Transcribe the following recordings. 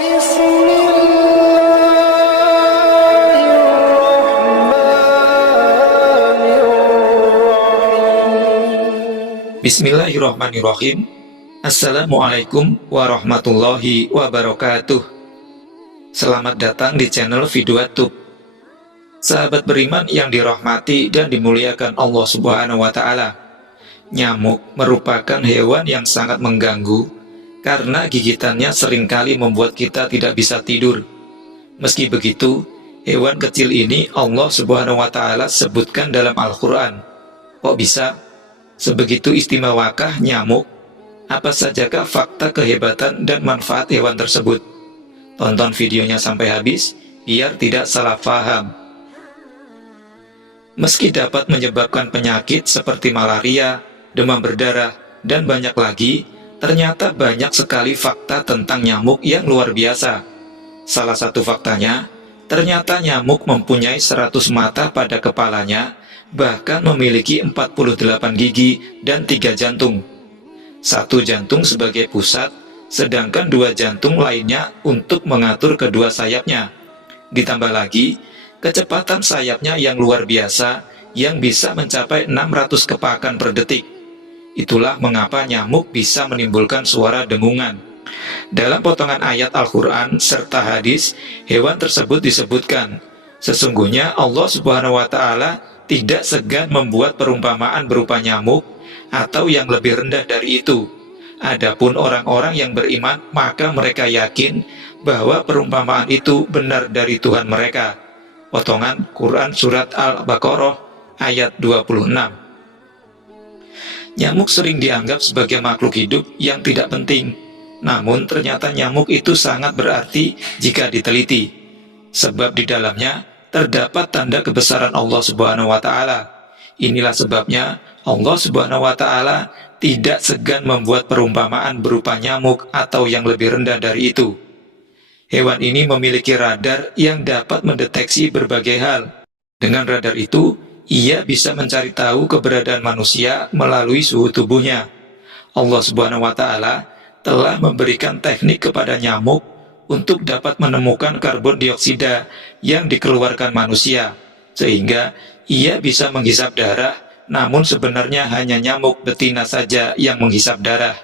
Bismillahirrahmanirrahim. Assalamualaikum warahmatullahi wabarakatuh. Selamat datang di channel Viduatub. Sahabat beriman yang dirahmati dan dimuliakan Allah Subhanahu wa Ta'ala, nyamuk merupakan hewan yang sangat mengganggu karena gigitannya seringkali membuat kita tidak bisa tidur. Meski begitu, hewan kecil ini Allah Subhanahu wa Ta'ala sebutkan dalam Al-Quran. Kok bisa? Sebegitu istimewakah nyamuk? Apa sajakah fakta kehebatan dan manfaat hewan tersebut? Tonton videonya sampai habis biar tidak salah paham. Meski dapat menyebabkan penyakit seperti malaria, demam berdarah, dan banyak lagi, ternyata banyak sekali fakta tentang nyamuk yang luar biasa. Salah satu faktanya, ternyata nyamuk mempunyai 100 mata pada kepalanya, bahkan memiliki 48 gigi dan 3 jantung. 1 jantung sebagai pusat, sedangkan 2 jantung lainnya untuk mengatur kedua sayapnya. Ditambah lagi, kecepatan sayapnya yang luar biasa yang bisa mencapai 600 kepakan per detik. Itulah mengapa nyamuk bisa menimbulkan suara dengungan. Dalam potongan ayat Al-Quran serta hadis, hewan tersebut disebutkan, sesungguhnya Allah Subhanahu wa Ta'ala tidak segan membuat perumpamaan berupa nyamuk atau yang lebih rendah dari itu. Adapun orang-orang yang beriman, maka mereka yakin bahwa perumpamaan itu benar dari Tuhan mereka. Potongan Quran Surat Al-Baqarah ayat 26. Nyamuk sering dianggap sebagai makhluk hidup yang tidak penting. Namun ternyata nyamuk itu sangat berarti jika diteliti. Sebab di dalamnya terdapat tanda kebesaran Allah Subhanahu wa Ta'ala. Inilah sebabnya Allah Subhanahu wa Ta'ala tidak segan membuat perumpamaan berupa nyamuk atau yang lebih rendah dari itu. Hewan ini memiliki radar yang dapat mendeteksi berbagai hal. Dengan radar itu, ia bisa mencari tahu keberadaan manusia melalui suhu tubuhnya. Allah Subhanahu wa Ta'ala telah memberikan teknik kepada nyamuk untuk dapat menemukan karbon dioksida yang dikeluarkan manusia, sehingga ia bisa menghisap darah, namun sebenarnya hanya nyamuk betina saja yang menghisap darah.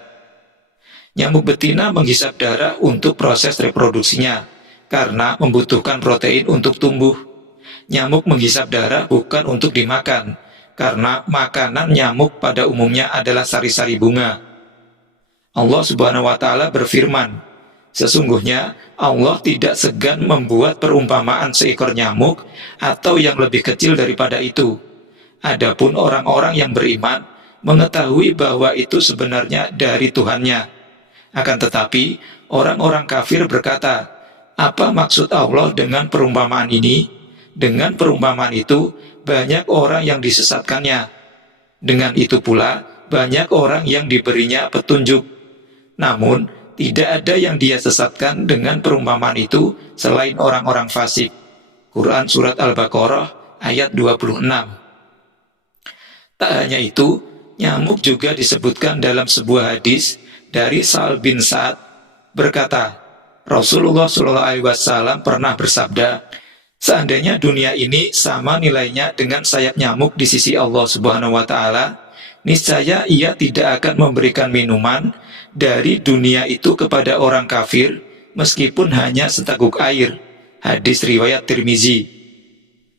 Nyamuk betina menghisap darah untuk proses reproduksinya, karena membutuhkan protein untuk tumbuh. Nyamuk menghisap darah bukan untuk dimakan, karena makanan nyamuk pada umumnya adalah sari-sari bunga. Allah Subhanahu wa Ta'ala berfirman, sesungguhnya Allah tidak segan membuat perumpamaan seekor nyamuk atau yang lebih kecil daripada itu. Adapun orang-orang yang beriman mengetahui bahwa itu sebenarnya dari Tuhannya. Akan tetapi orang-orang kafir berkata, apa maksud Allah dengan perumpamaan ini? Dengan perumpamaan itu banyak orang yang disesatkannya. Dengan itu pula banyak orang yang diberinya petunjuk. Namun tidak ada yang dia sesatkan dengan perumpamaan itu selain orang-orang fasik. Quran Surat Al-Baqarah ayat 26. Tak hanya itu, nyamuk juga disebutkan dalam sebuah hadis dari Sa'al bin Sa'ad berkata, Rasulullah SAW pernah bersabda, seandainya dunia ini sama nilainya dengan sayap nyamuk di sisi Allah Subhanahu wa Ta'ala, niscaya ia tidak akan memberikan minuman dari dunia itu kepada orang kafir meskipun hanya seteguk air. Hadis riwayat Tirmizi.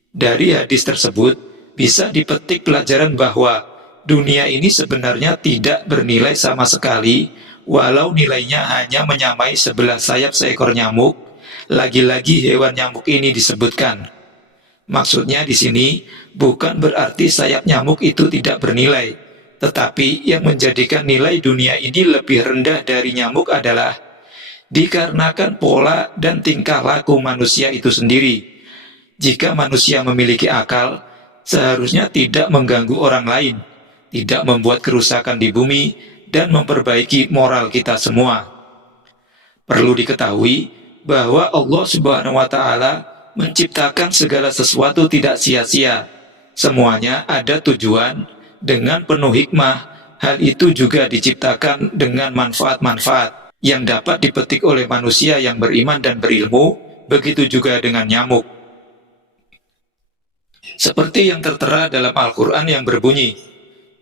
Dari hadis tersebut bisa dipetik pelajaran bahwa dunia ini sebenarnya tidak bernilai sama sekali, walau nilainya hanya menyamai sebelah sayap seekor nyamuk. Lagi-lagi hewan nyamuk ini disebutkan. Maksudnya di sini bukan berarti sayap nyamuk itu tidak bernilai, tetapi yang menjadikan nilai dunia ini lebih rendah dari nyamuk adalah dikarenakan pola dan tingkah laku manusia itu sendiri. Jika manusia memiliki akal, seharusnya tidak mengganggu orang lain, tidak membuat kerusakan di bumi, dan memperbaiki moral kita semua. Perlu diketahui bahwa Allah Subhanahu wa Ta'ala menciptakan segala sesuatu tidak sia-sia. Semuanya ada tujuan dengan penuh hikmah. Hal itu juga diciptakan dengan manfaat-manfaat. yang dapat dipetik oleh manusia yang beriman dan berilmu, begitu juga dengan nyamuk. Seperti yang tertera dalam Al-Quran yang berbunyi,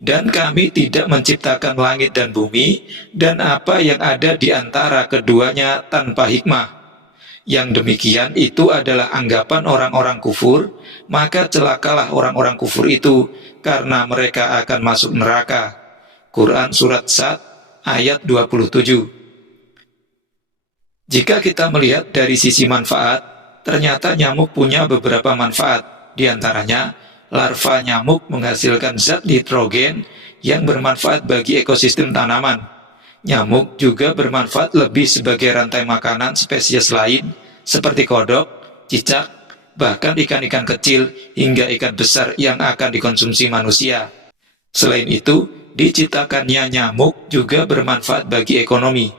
"Dan kami tidak menciptakan langit dan bumi, dan apa yang ada di antara keduanya tanpa hikmah." Yang demikian itu adalah anggapan orang-orang kufur, maka celakalah orang-orang kufur itu, karena mereka akan masuk neraka. Quran Surat Sad ayat 27. Jika kita melihat dari sisi manfaat, ternyata nyamuk punya beberapa manfaat. Di antaranya, larva nyamuk menghasilkan zat nitrogen yang bermanfaat bagi ekosistem tanaman. Nyamuk juga bermanfaat lebih sebagai rantai makanan spesies lain seperti kodok, cicak, bahkan ikan-ikan kecil hingga ikan besar yang akan dikonsumsi manusia. Selain itu, diciptakannya nyamuk juga bermanfaat bagi ekonomi.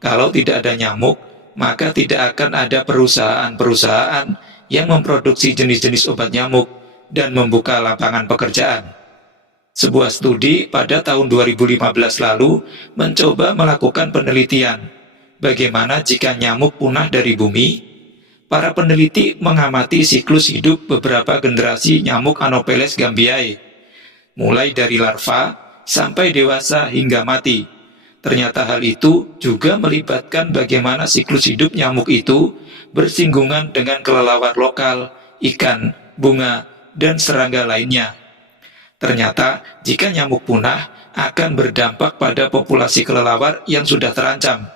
Kalau tidak ada nyamuk, maka tidak akan ada perusahaan-perusahaan yang memproduksi jenis-jenis obat nyamuk dan membuka lapangan pekerjaan. Sebuah studi pada tahun 2015 lalu mencoba melakukan penelitian bagaimana jika nyamuk punah dari bumi. Para peneliti mengamati siklus hidup beberapa generasi nyamuk Anopheles gambiae, mulai dari larva sampai dewasa hingga mati. Ternyata hal itu juga melibatkan bagaimana siklus hidup nyamuk itu bersinggungan dengan kelelawar lokal, ikan, bunga, dan serangga lainnya. Ternyata, jika nyamuk punah, akan berdampak pada populasi kelelawar yang sudah terancam.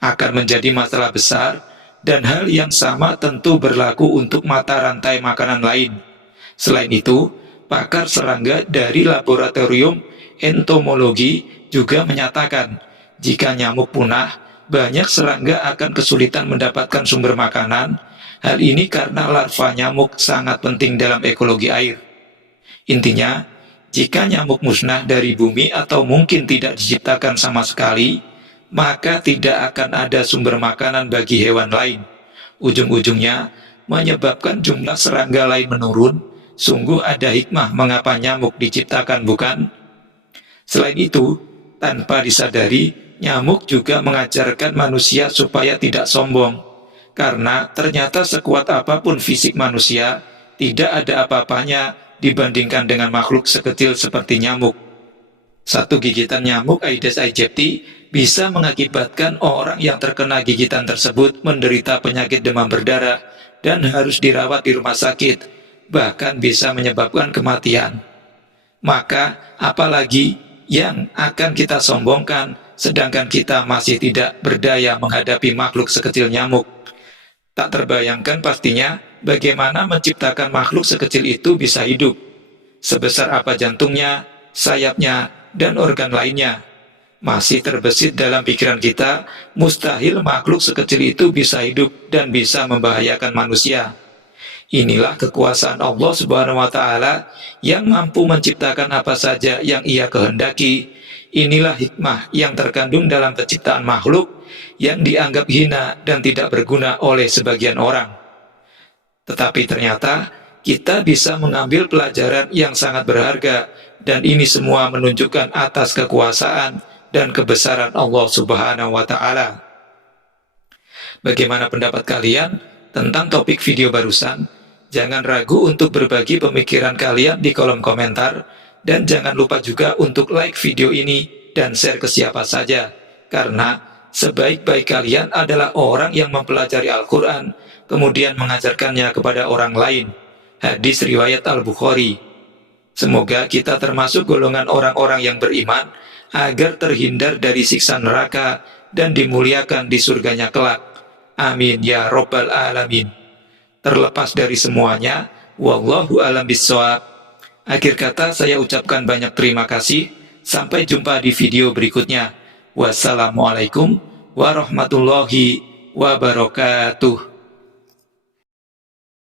Akan menjadi masalah besar, dan hal yang sama tentu berlaku untuk mata rantai makanan lain. Selain itu, pakar serangga dari laboratorium entomologi juga menyatakan, jika nyamuk punah, banyak serangga akan kesulitan mendapatkan sumber makanan. Hal ini karena larva nyamuk sangat penting dalam ekologi air. Intinya, jika nyamuk musnah dari bumi atau mungkin tidak diciptakan sama sekali, maka tidak akan ada sumber makanan bagi hewan lain. Ujung-ujungnya menyebabkan jumlah serangga lain menurun. Sungguh ada hikmah mengapa nyamuk diciptakan, bukan? Selain itu, tanpa disadari, nyamuk juga mengajarkan manusia supaya tidak sombong. Karena ternyata sekuat apapun fisik manusia, tidak ada apa-apanya dibandingkan dengan makhluk sekecil seperti nyamuk. Satu gigitan nyamuk Aedes aegypti bisa mengakibatkan orang yang terkena gigitan tersebut menderita penyakit demam berdarah dan harus dirawat di rumah sakit, bahkan bisa menyebabkan kematian. Maka, apalagi yang akan kita sombongkan, sedangkan kita masih tidak berdaya menghadapi makhluk sekecil nyamuk. Tak terbayangkan pastinya bagaimana menciptakan makhluk sekecil itu bisa hidup. Sebesar apa jantungnya, sayapnya, dan organ lainnya. Masih terbesit dalam pikiran kita, mustahil makhluk sekecil itu bisa hidup dan bisa membahayakan manusia. Inilah kekuasaan Allah Subhanahu wa Ta'ala yang mampu menciptakan apa saja yang Ia kehendaki. Inilah hikmah yang terkandung dalam penciptaan makhluk yang dianggap hina dan tidak berguna oleh sebagian orang. Tetapi ternyata kita bisa mengambil pelajaran yang sangat berharga, dan ini semua menunjukkan atas kekuasaan dan kebesaran Allah Subhanahu wa Ta'ala. Bagaimana pendapat kalian tentang topik video barusan? Jangan ragu untuk berbagi pemikiran kalian di kolom komentar, dan jangan lupa juga untuk like video ini dan share ke siapa saja, karena sebaik-baik kalian adalah orang yang mempelajari Al-Quran, kemudian mengajarkannya kepada orang lain. Hadis riwayat Al-Bukhari. Semoga kita termasuk golongan orang-orang yang beriman, agar terhindar dari siksa neraka dan dimuliakan di surganya kelak. Amin ya Rabbal Alamin. Terlepas dari semuanya, wallahu a'lam bishawab. Akhir kata saya ucapkan banyak terima kasih. Sampai jumpa di video berikutnya. Wassalamualaikum warahmatullahi wabarakatuh.